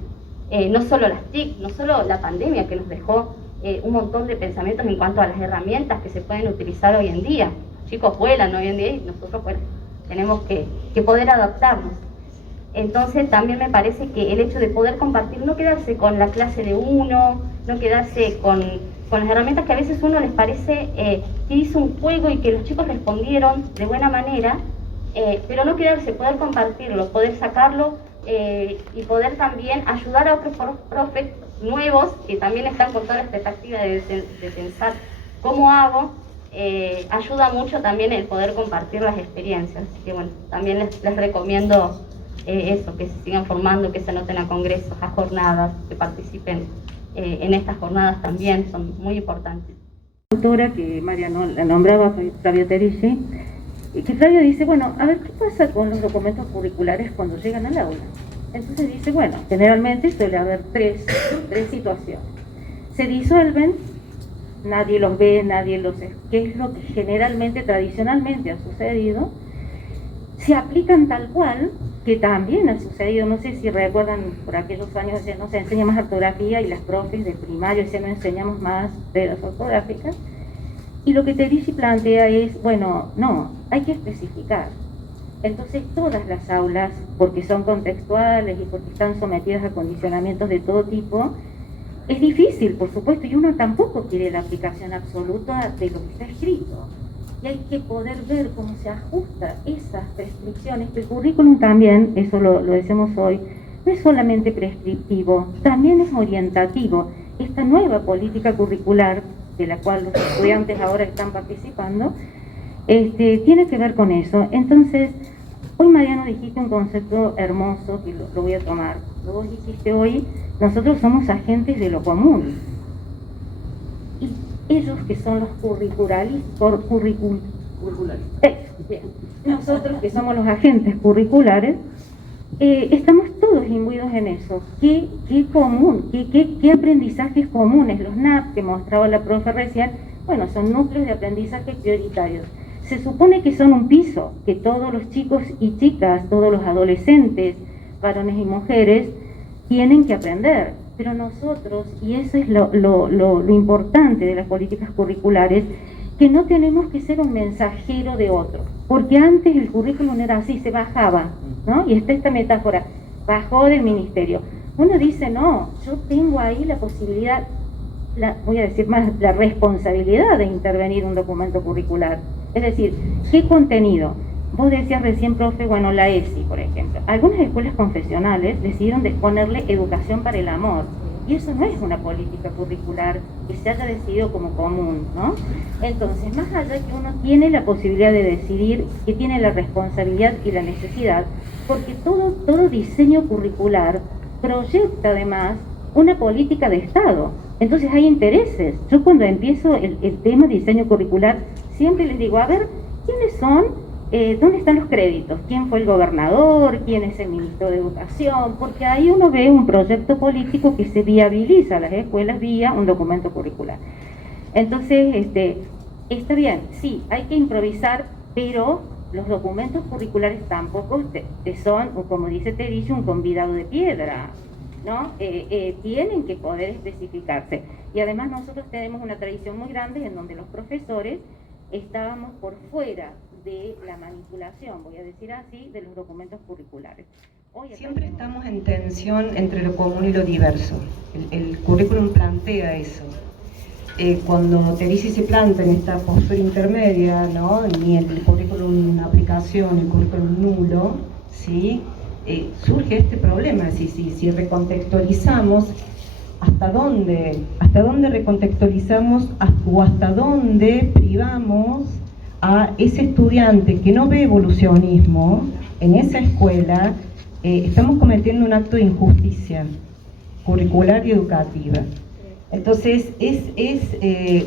No solo las TIC, no solo la pandemia que nos dejó un montón de pensamientos en cuanto a las herramientas que se pueden utilizar hoy en día. Los chicos vuelan hoy en día y nosotros pues, tenemos que poder adaptarnos. Entonces también me parece que el hecho de poder compartir, no quedarse con la clase de uno, no quedarse con las herramientas que a veces uno les parece que hizo un juego y que los chicos respondieron de buena manera, pero no quedarse, poder compartirlo, poder sacarlo y poder también ayudar a otros profes nuevos que también están con toda la expectativa de pensar cómo hago. Ayuda mucho también el poder compartir las experiencias. Así que bueno, también les recomiendo eso, que se sigan formando, que se anoten a congresos, a jornadas, que participen en estas jornadas también, son muy importantes. La autora que Mariano la nombraba, Flavia Terici, que Flavia dice, bueno, a ver, ¿qué pasa con los documentos curriculares cuando llegan al aula? Entonces dice, bueno, generalmente suele haber tres situaciones. Se disuelven, nadie los ve, nadie los... ¿Qué es lo que generalmente, tradicionalmente ha sucedido? Se aplican tal cual, que también ha sucedido, no sé si recuerdan por aquellos años, no se enseña más ortografía y las profes de primario ya no enseñamos más reglas ortográficas, y lo que Terici plantea es, bueno, no, hay que especificar. Entonces todas las aulas, porque son contextuales y porque están sometidas a condicionamientos de todo tipo, es difícil, por supuesto, y uno tampoco quiere la aplicación absoluta de lo que está escrito. Y hay que poder ver cómo se ajusta esas prescripciones. El currículum también, eso lo decimos hoy, no es solamente prescriptivo, también es orientativo. Esta nueva política curricular, de la cual los estudiantes ahora están participando, tiene que ver con eso. Entonces, hoy Mariano dijiste un concepto hermoso, que lo voy a tomar. Lo vos dijiste hoy, nosotros somos agentes de lo común. Y ellos que son los curriculares, nosotros que somos los agentes curriculares, estamos todos imbuidos en eso. ¿Qué común? ¿Qué aprendizajes comunes? Los NAP que mostraba la profe recién, bueno, son núcleos de aprendizaje prioritarios. se supone que son un piso, que todos los chicos y chicas, todos los adolescentes, varones y mujeres, tienen que aprender. Pero nosotros, y eso es lo importante de las políticas curriculares, que no tenemos que ser un mensajero de otro, porque antes el currículum era así, se bajaba, ¿no? Y está esta metáfora, bajó del ministerio. Uno dice, no, yo tengo ahí la posibilidad, voy a decir más, la responsabilidad de intervenir un documento curricular. Es decir, ¿qué contenido? Vos decías recién, profe, bueno, la ESI, por ejemplo. Algunas escuelas confesionales decidieron ponerle educación para el amor. Y eso no es una política curricular que se haya decidido como común, ¿no? Entonces, más allá que uno tiene la posibilidad de decidir, que tiene la responsabilidad y la necesidad, porque todo diseño curricular proyecta además una política de Estado. Entonces hay intereses. Yo cuando empiezo el tema diseño curricular, siempre les digo, a ver, ¿quiénes son? ¿Dónde están los créditos? ¿Quién fue el gobernador? ¿Quién es el ministro de Educación? Porque ahí uno ve un proyecto político que se viabiliza a las escuelas vía un documento curricular. Entonces, está bien, sí, hay que improvisar, pero los documentos curriculares tampoco son, como dice Terillo, un convidado de piedra, ¿no? Tienen que poder especificarse. Y además nosotros tenemos una tradición muy grande en donde los profesores estábamos por fuera de la manipulación, voy a decir así, de los documentos curriculares. Siempre estamos en tensión entre lo común y lo diverso. El currículum plantea eso. Cuando Teresi se planta en esta postura intermedia, ¿no? Ni el currículum aplicación, el currículum nulo, ¿sí? Surge este problema, si recontextualizamos, ¿hasta dónde recontextualizamos o hasta dónde privamos a ese estudiante que no ve evolucionismo en esa escuela? Estamos cometiendo un acto de injusticia curricular y educativa. Entonces,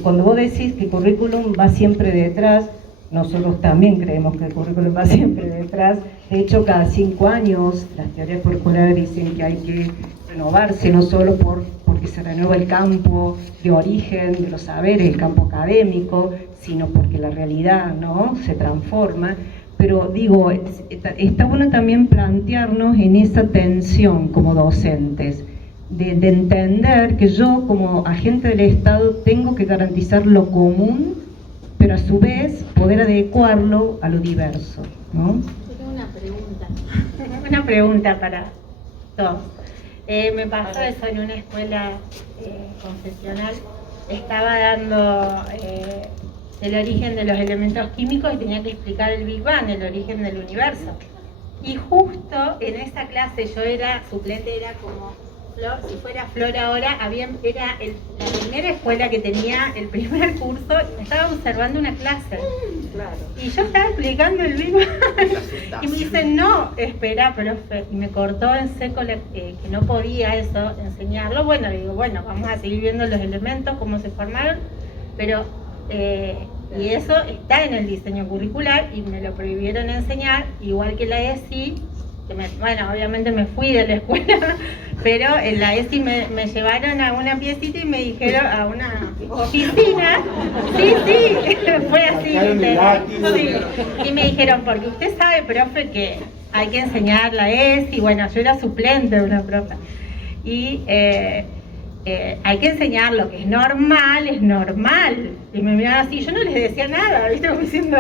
cuando vos decís que el currículum va siempre detrás, nosotros también creemos que el currículum va siempre detrás. De hecho, cada 5 años las teorías curriculares dicen que hay que renovarse, no solo porque se renueva el campo de origen de los saberes, el campo académico, sino porque la realidad, ¿no?, se transforma. Pero digo, está bueno también plantearnos en esa tensión como docentes, de entender que yo como agente del Estado tengo que garantizar lo común, pero a su vez poder adecuarlo a lo diverso, ¿no? Tengo una pregunta para todos. Me pasó eso en una escuela confesional. Estaba dando el origen de los elementos químicos y tenía que explicar el Big Bang, el origen del universo. Y justo en esa clase yo era suplente, era como Flor, si fuera Flor ahora, era la primera escuela que tenía el primer curso y me estaba observando una clase. Claro. Y yo estaba explicando el Big Bang y me dicen, no, espera, profe, y me cortó en seco que no podía eso, enseñarlo. Bueno, digo, bueno, vamos a seguir viendo los elementos, cómo se formaron, pero y eso está en el diseño curricular y me lo prohibieron enseñar, igual que la ESI, que bueno, obviamente me fui de la escuela, pero en la ESI me llevaron a una piecita y me dijeron a una oficina, sí, fue así, sí. Y me dijeron, porque usted sabe, profe, que hay que enseñar la ESI, bueno, yo era suplente de una profe, y hay que enseñar lo que es normal, y me miraron así, yo no les decía nada, ¿viste? Como diciendo,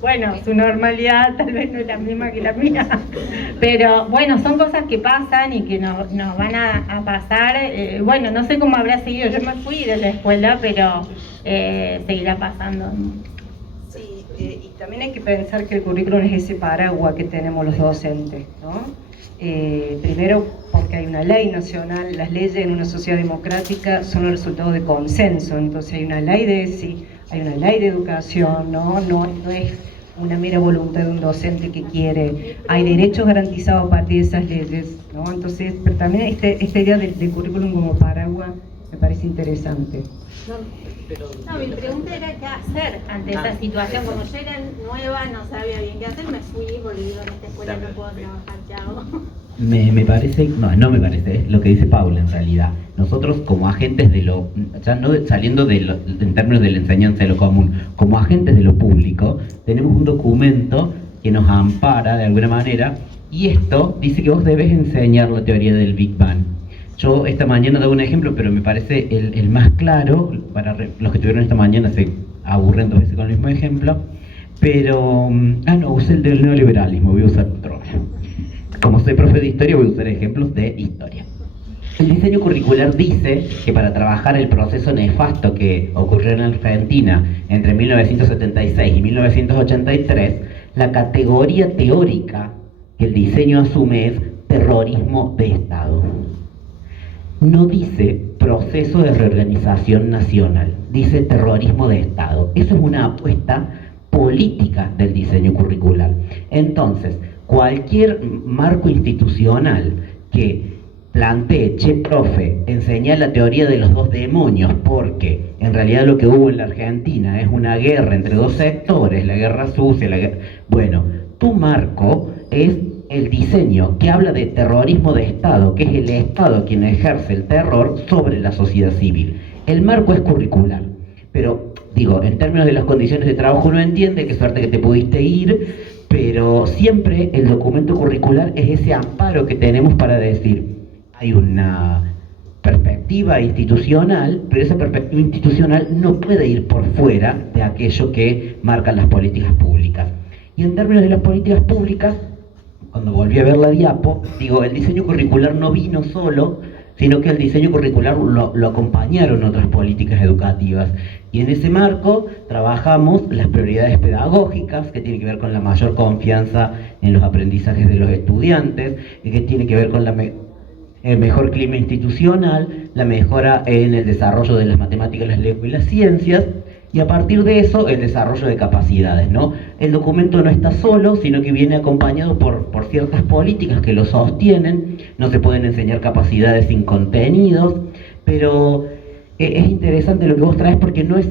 bueno, su normalidad tal vez no es la misma que la mía, pero bueno, son cosas que pasan y que nos van a pasar. Bueno, no sé cómo habrá seguido, yo me fui de la escuela, pero seguirá pasando. Sí, y también hay que pensar que el currículum es ese paraguas que tenemos los docentes, ¿no? Primero porque hay una ley nacional, las leyes en una sociedad democrática son el resultado de consenso, entonces hay una ley de ESI, hay una ley de educación, no es una mera voluntad de un docente que quiere, hay derechos garantizados a partir de esas leyes, ¿no? Entonces, pero también esta idea del currículum como paraguas Me parece interesante. No, mi pregunta era qué hacer ante esa situación. Como yo era nueva, no sabía bien qué hacer, me fui, volví, digo, en esta escuela no puedo trabajar, chao. Me parece, no me parece, es lo que dice Paula en realidad. Nosotros como agentes de lo, ya no saliendo en términos de la enseñanza de lo común, como agentes de lo público, tenemos un documento que nos ampara de alguna manera, y esto dice que vos debes enseñar la teoría del Big Bang. Yo esta mañana daba un ejemplo, pero me parece el más claro, para los que tuvieron esta mañana se aburren dos veces con el mismo ejemplo, pero, no, usé el del neoliberalismo, voy a usar otro. Como soy profe de historia, voy a usar ejemplos de historia. El diseño curricular dice que para trabajar el proceso nefasto que ocurrió en Argentina entre 1976 y 1983, la categoría teórica que el diseño asume es terrorismo de Estado. No dice proceso de reorganización nacional, dice terrorismo de Estado. Eso es una apuesta política del diseño curricular. Entonces, cualquier marco institucional que plantee, che, profe, enseñar la teoría de los dos demonios, porque en realidad lo que hubo en la Argentina es una guerra entre dos sectores, la guerra sucia, bueno, tu marco es el diseño que habla de terrorismo de Estado, que es el Estado quien ejerce el terror sobre la sociedad civil. El marco es curricular, pero digo, en términos de las condiciones de trabajo uno entiende, qué suerte que te pudiste ir, pero siempre el documento curricular es ese amparo que tenemos para decir, hay una perspectiva institucional, pero esa perspectiva institucional no puede ir por fuera de aquello que marcan las políticas públicas. Y en términos de las políticas públicas, cuando volví a ver la diapo, digo, el diseño curricular no vino solo, sino que el diseño curricular lo acompañaron otras políticas educativas. Y en ese marco trabajamos las prioridades pedagógicas, que tiene que ver con la mayor confianza en los aprendizajes de los estudiantes, y que tiene que ver con el mejor clima institucional, la mejora en el desarrollo de las matemáticas, las lenguas y las ciencias, y a partir de eso el desarrollo de capacidades, ¿no? El documento no está solo, sino que viene acompañado por ciertas políticas que lo sostienen. No se pueden enseñar capacidades sin contenidos, pero es interesante lo que vos traes porque no es,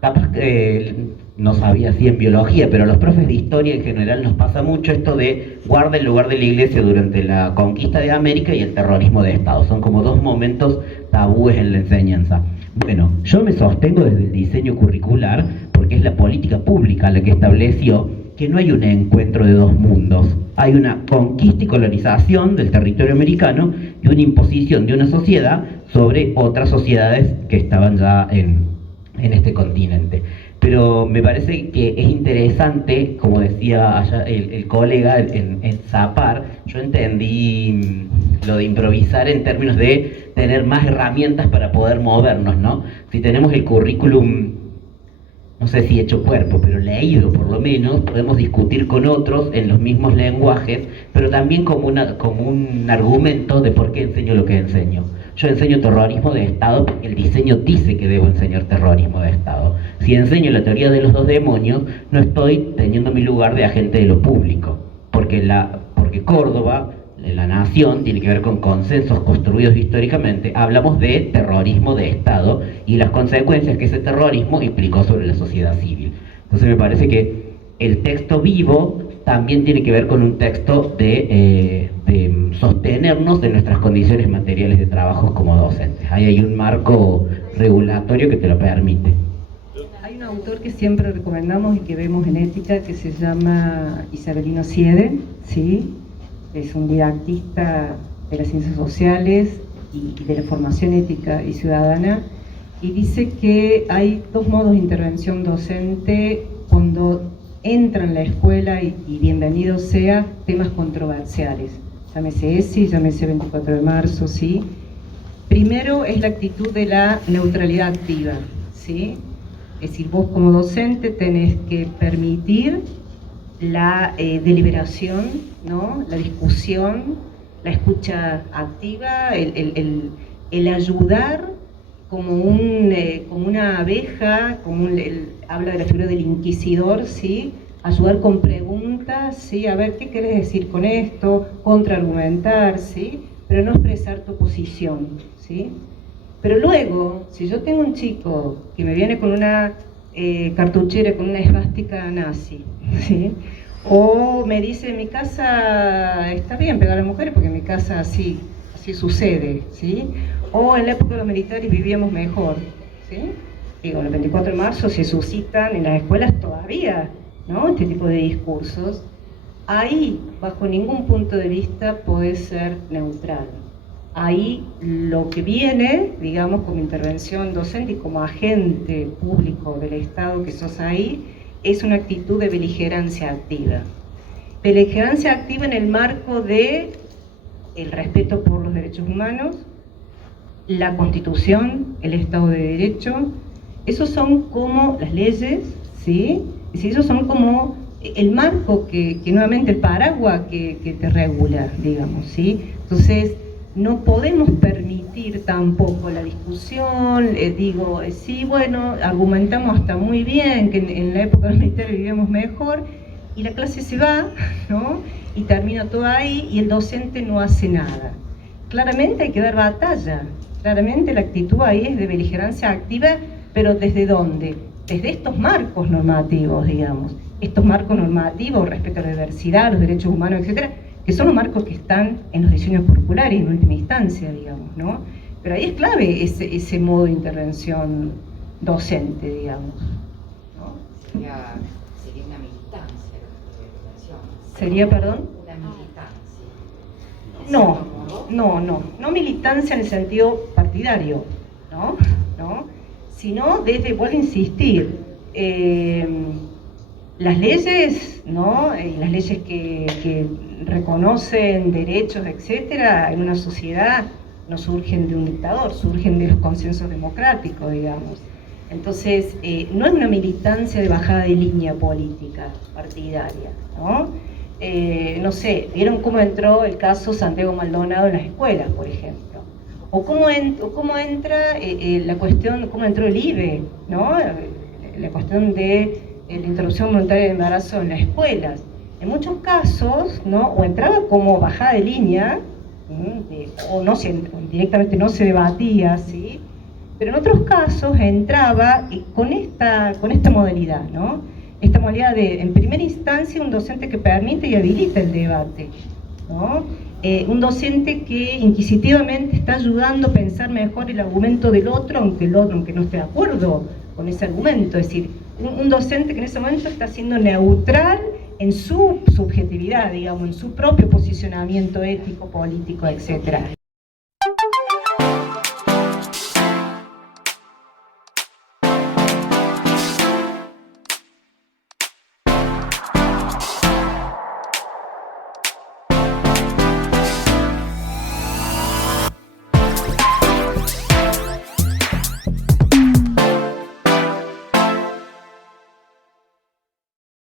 capaz que no sabía así en biología, pero a los profes de historia en general nos pasa mucho esto de guarda el lugar de la iglesia durante la conquista de América y el terrorismo de Estado. Son como dos momentos tabúes en la enseñanza. Bueno, yo me sostengo desde el diseño curricular porque es la política pública la que estableció que no hay un encuentro de dos mundos. Hay una conquista y colonización del territorio americano y una imposición de una sociedad sobre otras sociedades que estaban ya en este continente. Pero me parece que es interesante, como decía allá el colega, en Zapar, yo entendí lo de improvisar en términos de tener más herramientas para poder movernos, ¿no? Si tenemos el currículum, no sé si hecho cuerpo, pero leído por lo menos, podemos discutir con otros en los mismos lenguajes, pero también como un argumento de por qué enseño lo que enseño. Yo enseño terrorismo de Estado porque el diseño dice que debo enseñar terrorismo de Estado. Si enseño la teoría de los dos demonios, no estoy teniendo mi lugar de agente de lo público, porque Córdoba, la nación, tiene que ver con consensos construidos históricamente. Hablamos de terrorismo de Estado y las consecuencias que ese terrorismo implicó sobre la sociedad civil. Entonces me parece que el texto vivo también tiene que ver con un texto de sostenernos de nuestras condiciones materiales de trabajo como docentes. Ahí hay un marco regulatorio que te lo permite. Hay un autor que siempre recomendamos y que vemos en ética que se llama Isabelino Siede, ¿sí? Es un didactista de las ciencias sociales y de la formación ética y ciudadana, y dice que hay dos modos de intervención docente cuando entra en la escuela y bienvenido sea temas controversiales. Llámese ESI, llámese 24 de marzo, ¿sí? Primero es la actitud de la neutralidad activa, ¿sí? Es decir, vos como docente tenés que permitir la deliberación, ¿no? La discusión, la escucha activa, el ayudar como una abeja, habla de la figura del inquisidor, ¿sí? Ayudar con preguntas, ¿sí? A ver, ¿qué querés decir con esto? Contraargumentar, ¿sí? Pero no expresar tu posición, ¿sí? Pero luego, si yo tengo un chico que me viene con una cartuchera, con una esvástica nazi, ¿sí? O me dice, en mi casa está bien pegar a las mujeres porque en mi casa así sucede, ¿sí? O en la época de los militares vivíamos mejor, ¿sí? Digo, el 24 de marzo se suscitan en las escuelas todavía, ¿no?, este tipo de discursos. Ahí, bajo ningún punto de vista, puede ser neutral. Ahí lo que viene, digamos, como intervención docente y como agente público del Estado que sos ahí, es una actitud de beligerancia activa. Beligerancia activa en el marco de el respeto por los derechos humanos, la Constitución, el Estado de Derecho. Esos son como las leyes, ¿sí? Y esos son como el marco que nuevamente el paraguas que te regula, digamos, ¿sí? Entonces, no podemos permitir tampoco la discusión, sí, bueno, argumentamos hasta muy bien que en la época de los militares vivíamos mejor, y la clase se va, ¿no?, y termina todo ahí, y el docente no hace nada. Claramente hay que dar batalla, claramente la actitud ahí es de beligerancia activa, pero ¿desde dónde? Desde estos marcos normativos, digamos, estos marcos normativos respecto a la diversidad, los derechos humanos, etcétera, que son los marcos que están en los diseños curriculares en última instancia, digamos, ¿no? Pero ahí es clave ese modo de intervención docente, digamos, ¿no? Sería una militancia la intervención. ¿Sería, perdón? Una militancia. No militancia en el sentido partidario, ¿no? Sino desde, vuelvo a insistir, las leyes, ¿no?, y las leyes que reconocen derechos, etcétera, en una sociedad no surgen de un dictador, surgen de los consensos democráticos, digamos. Entonces, no es una militancia de bajada de línea política partidaria, ¿no? No sé, ¿vieron cómo entró el caso Santiago Maldonado en las escuelas, por ejemplo? O cómo entra la cuestión, cómo entró el IVE, ¿no?, la cuestión de la interrupción voluntaria de embarazo en las escuelas. En muchos casos, ¿no?, o entraba como bajada de línea, o directamente no se debatía, ¿sí?, pero en otros casos entraba con esta modalidad, ¿no?, esta modalidad de, en primera instancia, un docente que permite y habilita el debate, ¿no?, un docente que inquisitivamente está ayudando a pensar mejor el argumento del otro, aunque no esté de acuerdo con ese argumento. Es decir, un docente que en ese momento está siendo neutral en su subjetividad, digamos, en su propio posicionamiento ético, político, etcétera.